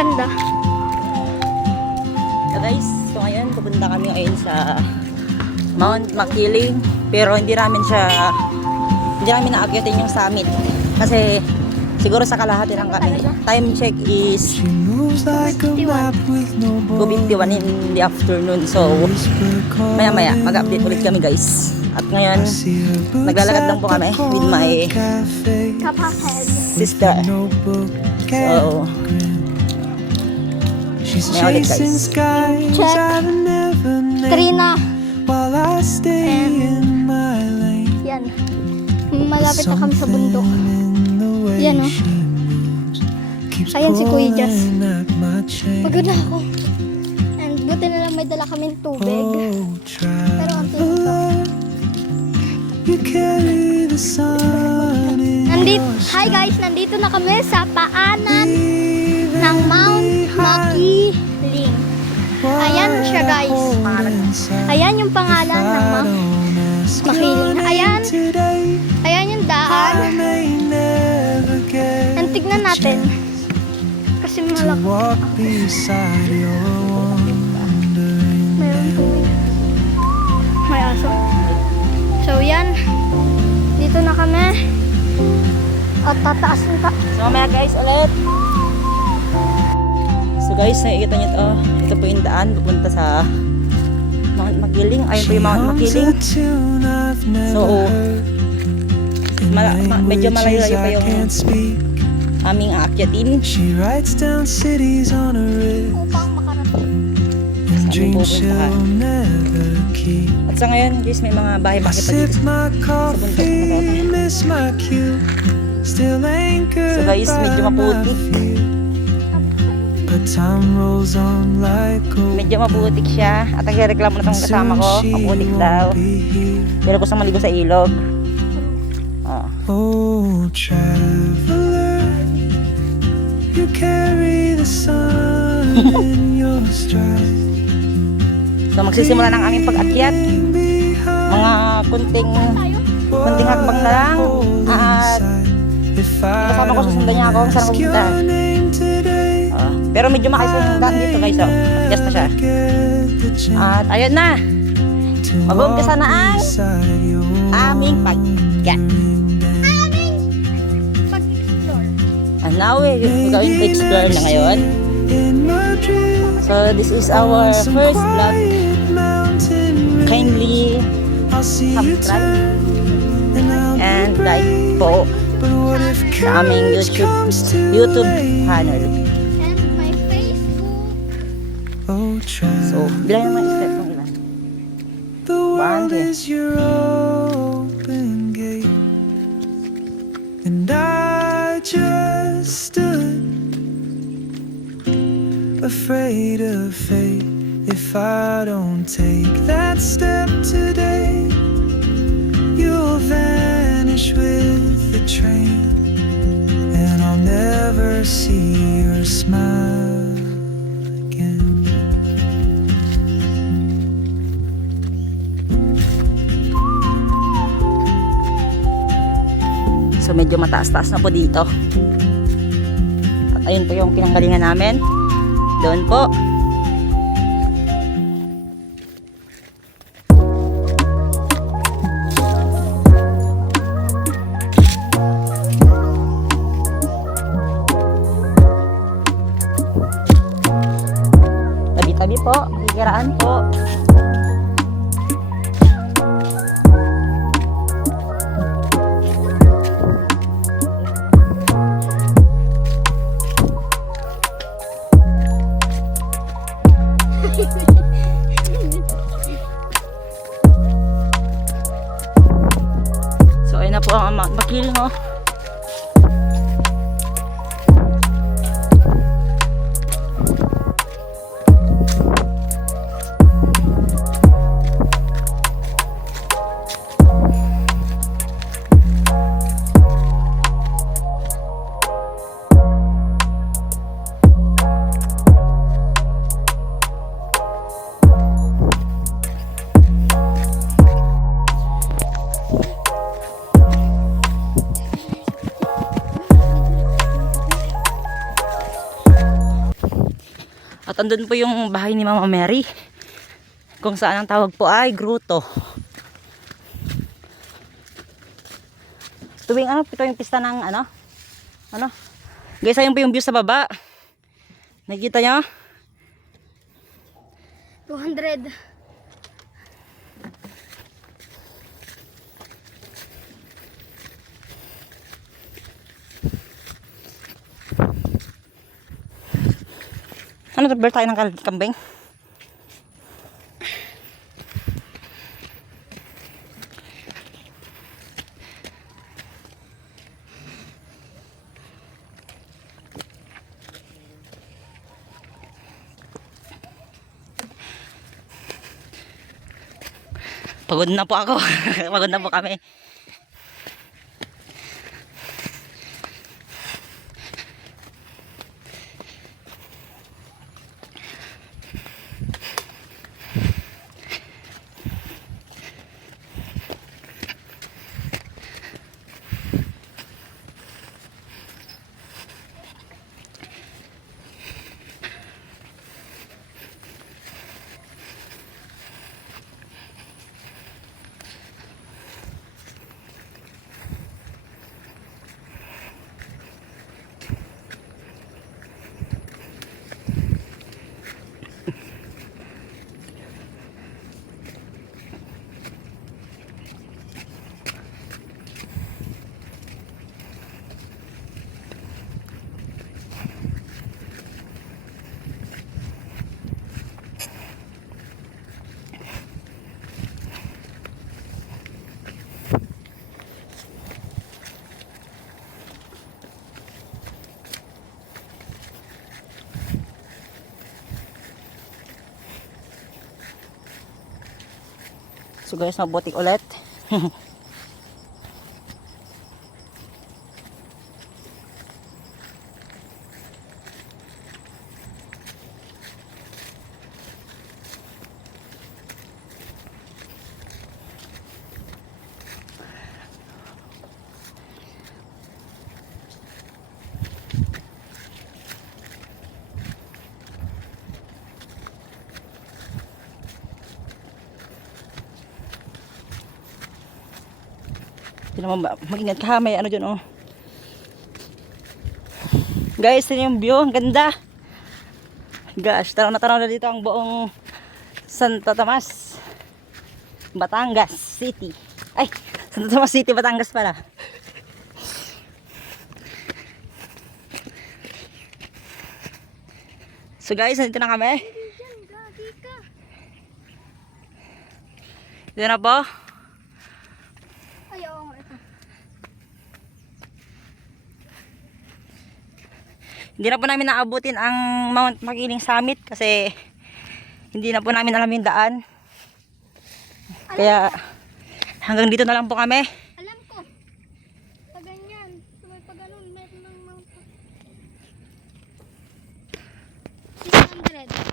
ganda. So guys, so ngayon pupunta kami ngayon sa Mount Makiling, pero hindi namin naakyatin yung summit kasi siguro sa kalahati lang kami. Time check is 2:51 in the afternoon. So maya maya mag-update ulit kami guys. At ngayon naglalakad lang po kami with my sister. So may ulit guys. Check. Trina. Yan. Malapit na kami sa bundok. Yan o. Ayan si Kuya Jazz. Pagod na ako. And buti na lang may dala kaming tubig. Pero ang tubig Hi guys, nandito na kami sa paanan ng Mount Makiling. Ayan siya guys. Ayan yung pangalan ng Mount Makiling. Ayan yung daan. And tignan natin. Kasi malaki. Meron tubig. May aso. So yan. Dito na kami. At tataas na pa. So mamaya guys ulit. So guys, nakikita nyo to. Ito po yung daan pupunta sa Mount Makiling. Ayun po yung Mount Makiling. So medyo malayo-layo pa yung aming aakyatin. Upang makarating. Sa aming pupuntahan. At sa ngayon guys, may mga bahay-bahay pa dito sa bundok. So guys, medyo maputik. Medyo maputik siya. At nagreklamo na itong kasama ko, maputik daw. Pero gusto maligo sa ilog. Oh, traveler, you carry the sun in your stride. So magsisimula ng aming pag-akyat. Mga kunting hakbang na lang. At kasama ko, susundan niya ako kung saan pupunta. Pero medyo makaisang daan dito guys. So adjust na siya. At ayun na, mag-umpisa na ang aming pag-akyat. And now we're going to explore na ngayon. So this is our first vlog. Kindly subscribe and like po sa aming YouTube channel. And my Facebook. So bilang naman step ng ilan. The world Bande. is your open gate, and I just stood afraid of fate. If I don't take that step today, you'll vanish with the train, and I'll never see your smile again. So medyo mataas-taas na po dito. At ayun po yung pinanggalingan namin. Doon po. Tabi-tabi po. Kikiraan po. So ayun na po ang Mount Makiling oh. andun po yung bahay ni Mama Mary. Kung saan ang tawag po ay gruto. Tuwing pista ng ano? Guys, ayun po yung view sa baba. Nakikita nyo? 200. Ano, nag-bear tayo ng kambing? Pagod na po ako. Pagod na po kami. So guys, mabutik ulit. Hindi naman mag-ingat ka, may ano dyan oh. Guys, yun yung view, ang ganda. Gosh, tanaw na dito ang buong Santo Tomas, Batangas City. Ay, Santo Tomas City, Batangas pala. So guys, nandito na kami. Dito na po. Ay, oo nga ito. Hindi na po namin naabutin ang Mount Makiling Summit kasi hindi na po namin alam yung daan. Kaya hanggang dito na lang po kami. Alam ko. Pag ganyan. Pag ganun, meron ng mountain. 600.